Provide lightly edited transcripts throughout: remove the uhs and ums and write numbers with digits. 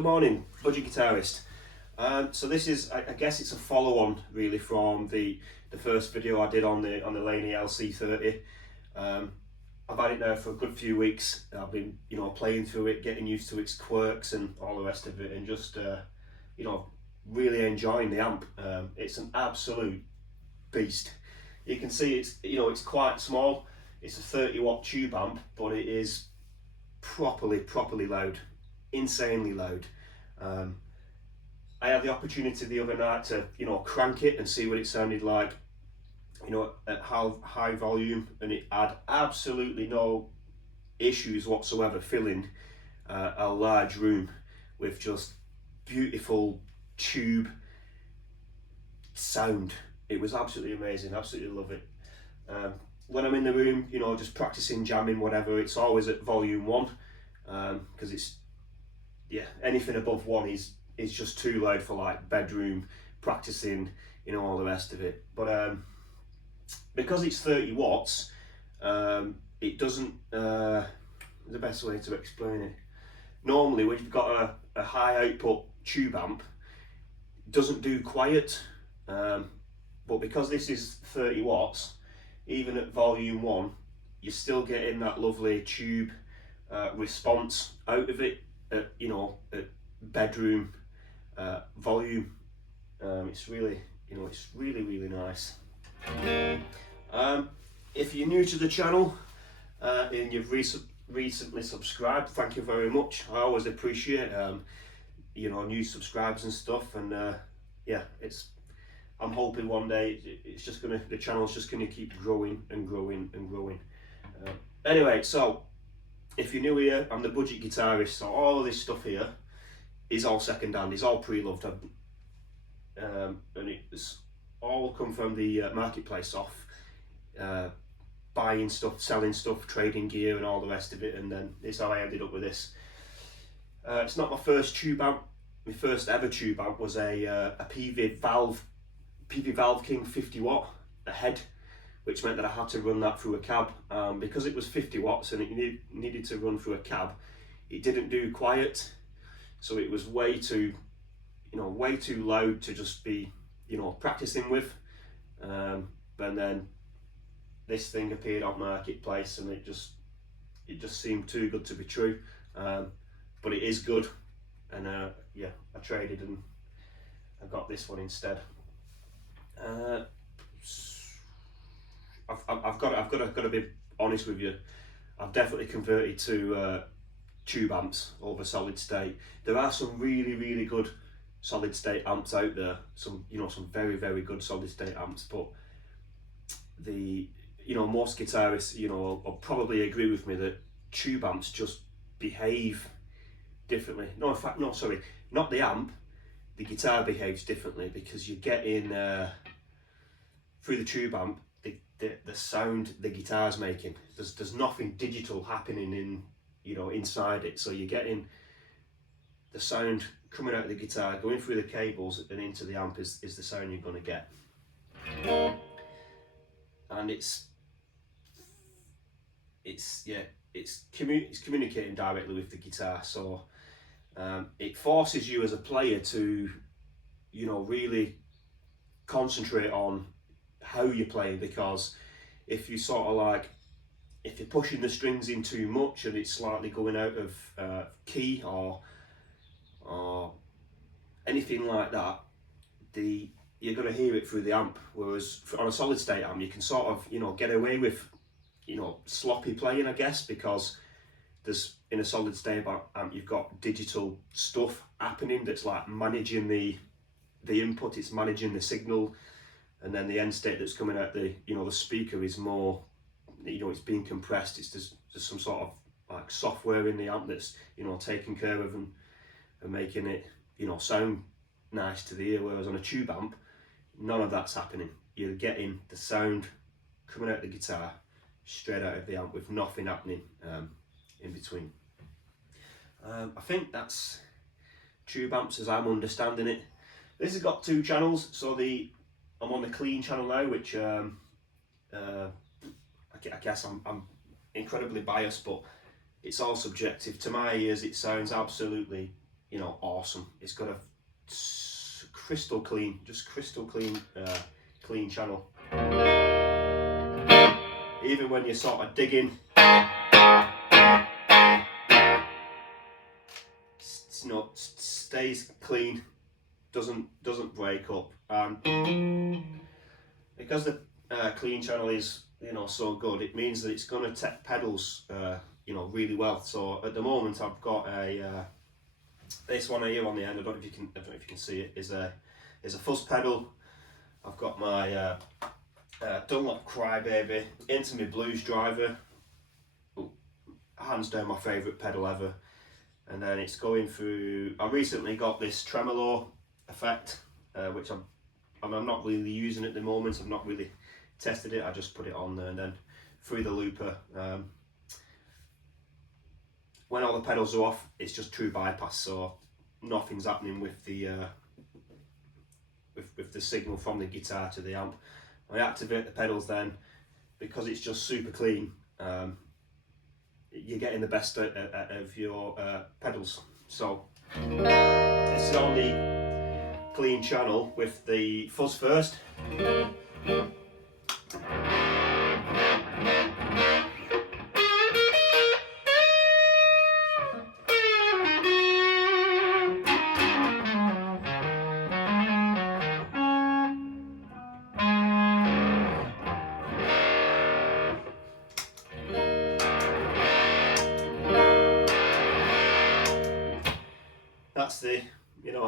Good morning, Budget Guitarist. So this is, I guess it's a follow-on really from the first video I did on the Laney LC30. I've had it now for a good few weeks. I've been, playing through it, getting used to its quirks and all the rest of it, and just, really enjoying the amp. It's an absolute beast. You can see it's quite small. It's a 30-watt tube amp, but it is properly loud, insanely loud. I had the opportunity the other night to crank it and see what it sounded like at high volume, and it had absolutely no issues whatsoever filling a large room with just beautiful tube sound. It was absolutely amazing, absolutely love it. When I'm in the room, just practicing, jamming, whatever, it's always at volume 1, because it's, anything above 1 is just too loud for like bedroom practicing, all the rest of it. But because it's 30 watts, it doesn't, the best way to explain it, normally when you've got a high output tube amp, it doesn't do quiet, but because this is 30 watts, even at volume 1, you're still getting that lovely tube response out of it at, at bedroom volume. It's really, it's really nice. If you're new to the channel and you've recently subscribed, thank you very much. I always appreciate new subscribers and stuff, and I'm hoping one day the channel's just gonna keep growing and growing. Anyway, so if you're new here, I'm the Budget Guitarist, so all of this stuff here is all second hand, it's all pre-loved, and it's all come from the marketplace off, buying stuff, selling stuff, trading gear and all the rest of it, and then this is how I ended up with this. It's not my first tube amp. My first ever tube amp was a PV Valve King 50 watt, a head, which meant that I had to run that through a cab. Because it was 50 watts and it needed to run through a cab, it didn't do quiet, so it was way too loud to just be practicing with. And then this thing appeared on marketplace, and it just seemed too good to be true. But it is good, and I traded and I got this one instead. I've got to be honest with you. I've definitely converted to tube amps over solid state. There are some really good solid state amps out there. Some very good solid state amps, but most guitarists will probably agree with me that tube amps just behave differently. No, in fact, no, sorry, not the amp. The guitar behaves differently, because you're getting through the tube amp the sound the guitar's making. There's nothing digital happening in inside it, so you're getting the sound coming out of the guitar, going through the cables and into the amp is the sound you're going to get. And it's communicating directly with the guitar, so it forces you as a player to really concentrate on how you're playing, because if you if you're pushing the strings in too much and it's slightly going out of key or anything like that, you're going to hear it through the amp. Whereas on a solid state amp, you can sort of get away with sloppy playing, I guess, because in a solid state amp you've got digital stuff happening that's like managing the input, it's managing the signal, and then the end state that's coming out the speaker is more, it's being compressed. It's there's some sort of like software in the amp that's taking care of and making it sound nice to the ear. Whereas on a tube amp, none of that's happening. You're getting the sound coming out of the guitar straight out of the amp with nothing happening in between. I think that's tube amps as I'm understanding it. This has got 2 channels, so I'm on the clean channel now, which I guess I'm incredibly biased, but it's all subjective. To my ears, it sounds absolutely you know, awesome. It's got a crystal clean, just crystal clean, clean channel. Even when you're sort of digging, you know, stays clean, doesn't break up, and because the clean channel is, you know, so good, it means that it's going to take pedals, you know, really well. So at the moment I've got a this one here on the end. I don't know if you can see it. Is a fuzz pedal. I've got my Dunlop Crybaby into my blues driver. Ooh, hands down my favourite pedal ever. And then it's going through. I recently got this tremolo effect, which I'm not really using at the moment. I've not really tested it. I just put it on there, and then through the looper. When all the pedals are off, it's just true bypass, so nothing's happening with the with the signal from the guitar to the amp. I activate the pedals then, because it's just super clean. You're getting the best out of your pedals. So this is on the clean channel with the fuzz first.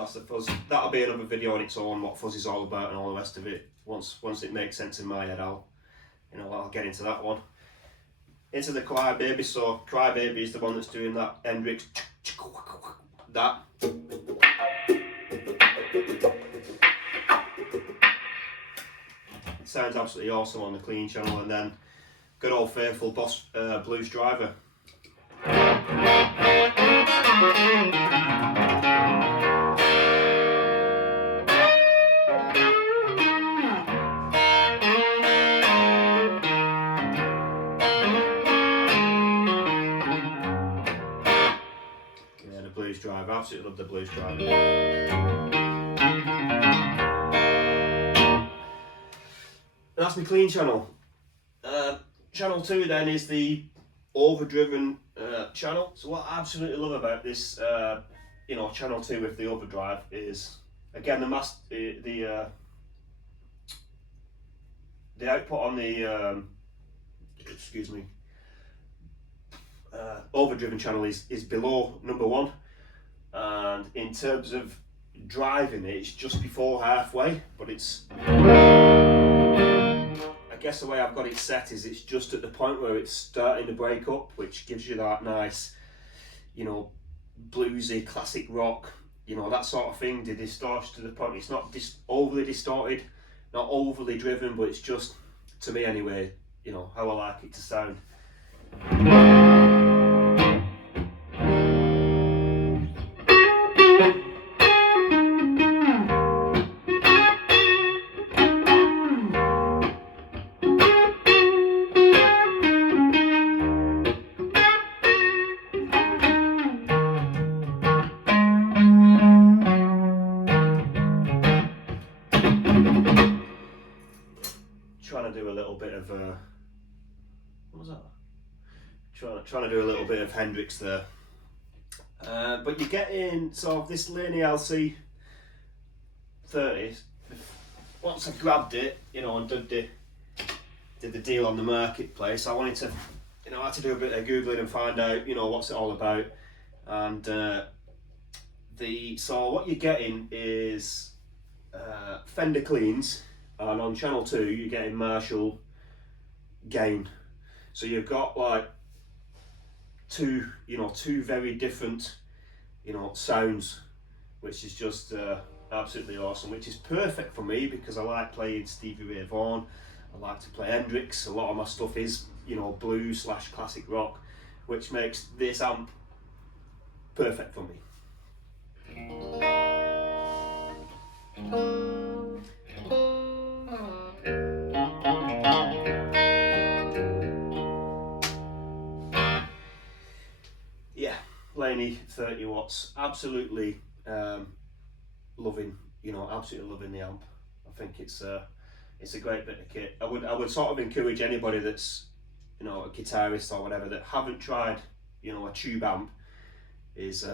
That's the fuzz. That'll be another video on its own, what fuzz is all about and all the rest of it. Once it makes sense in my head, I'll get into that one. Into the Crybaby. So Crybaby is the one that's doing that Hendrix, that. Sounds absolutely awesome on the clean channel, and then good old faithful Boss blues driver. Yeah, the blues driver. Absolutely love the blues driver. That's my clean channel. Channel 2 then is the overdriven channel. So what I absolutely love about this, channel 2 with the overdrive is, again, the output on the overdriven channel is below number 1, and in terms of driving it's just before halfway, but it's, I guess the way I've got it set is it's just at the point where it's starting to break up, which gives you that nice, bluesy classic rock, that sort of thing. The distortion to the point, it's not overly distorted, not overly driven, but it's just, to me anyway, how I like it to sound. Trying to do a little bit of what was that? Trying to do a little bit of Hendrix there, but you get in. So this Laney LC30, once I grabbed it, and did the deal on the marketplace, I wanted to, I had to do a bit of googling and find out, what's it all about, and so what you're getting is Fender cleans. And on channel 2 you're getting Marshall gain. So you've got like two very different, sounds, which is just absolutely awesome, which is perfect for me because I like playing Stevie Ray Vaughan, I like to play Hendrix. A lot of my stuff is, blues / classic rock, which makes this amp perfect for me. Laney Laney 30 watts. Absolutely loving, absolutely loving the amp. I think it's a great bit of kit. I would sort of encourage anybody that's, a guitarist or whatever that haven't tried, a tube amp, is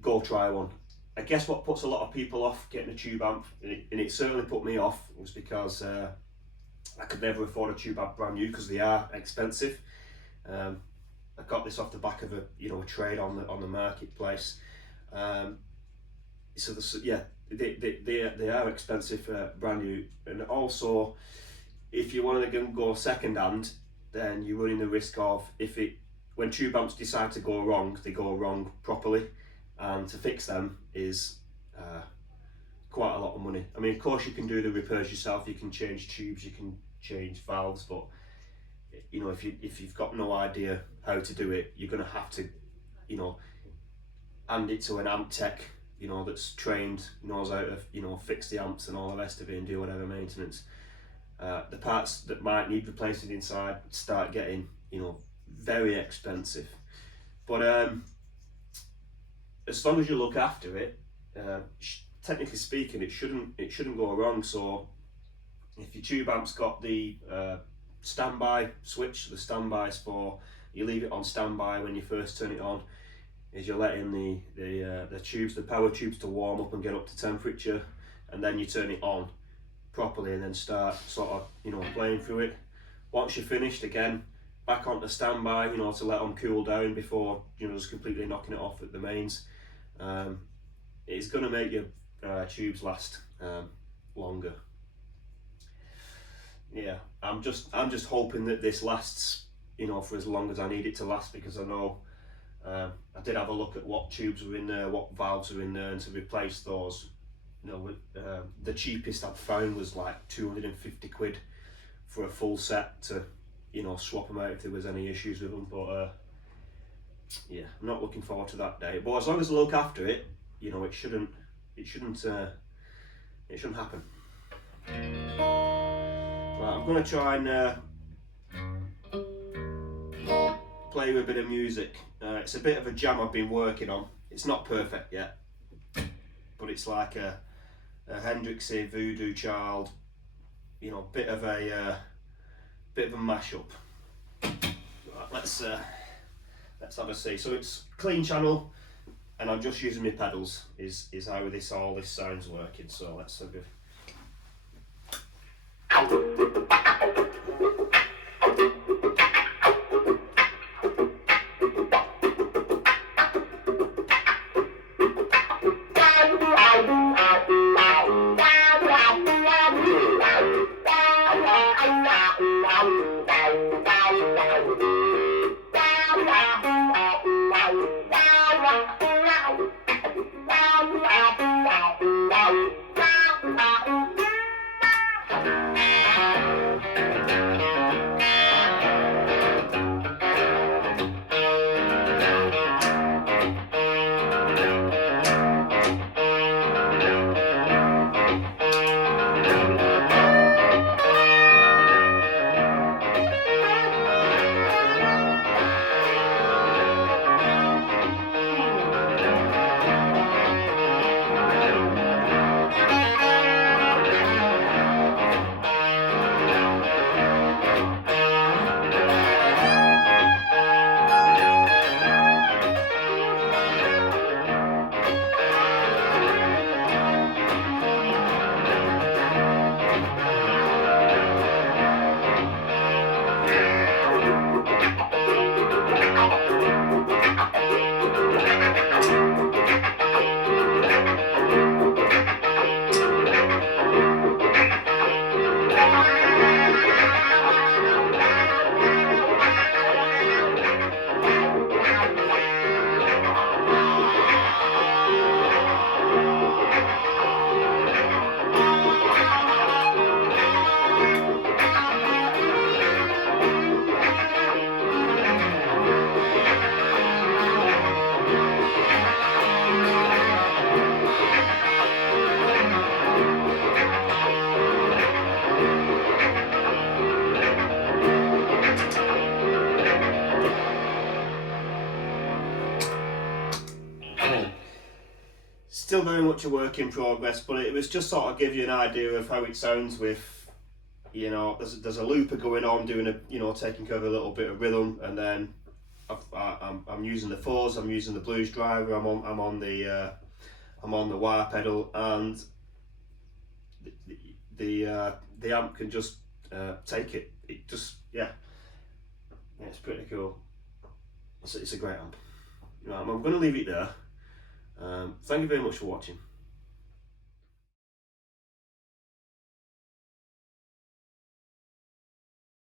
go try one. I guess what puts a lot of people off getting a tube amp, and it certainly put me off, was because I could never afford a tube amp brand new because they are expensive. I got this off the back of a trade on the marketplace. So they are expensive brand new, and also if you want to go second hand, then you're running the risk of, when tube amps decide to go wrong, they go wrong properly, and to fix them is quite a lot of money. I mean, of course you can do the repairs yourself, you can change tubes, you can change valves, but if you've got no idea how to do it, you're going to have to hand it to an amp tech that's trained, knows how to fix the amps and all the rest of it, and do whatever maintenance. The parts that might need replacing inside start getting very expensive, but as long as you look after it, technically speaking, it shouldn't go wrong. So if your tube amp's got the standby switch, the standby's for, you leave it on standby when you first turn it on, is you're letting the power tubes to warm up and get up to temperature, and then you turn it on properly and then start sort of playing through it. Once you're finished, again back onto standby, to let them cool down before just completely knocking it off at the mains. It's going to make your tubes last longer. Yeah, I'm just hoping that this lasts for as long as I need it to last, because I know I did have a look at what tubes were in there, what valves were in there, and to replace those, the cheapest I've found was like 250 quid for a full set to swap them out if there was any issues with them. But yeah, I'm not looking forward to that day. But as long as I look after it, it shouldn't happen. Right, I'm gonna try and play with a bit of music. It's a bit of a jam I've been working on. It's not perfect yet, but it's like a Hendrixy, Voodoo Child, bit of a mashup. Right, let's have a see. So it's clean channel, and I'm just using my pedals. Is how all this sound's working. So let's have a. still very much a work in progress, but it was just sort of give you an idea of how it sounds with, you know, there's a looper going on, doing a, you know, taking care of a little bit of rhythm, and then I'm using the fuzz, I'm using the blues driver, I'm on the wah pedal, and the amp can just take it. It just, yeah, it's pretty cool. It's a great amp. Right, I'm going to leave it there. Thank you very much for watching.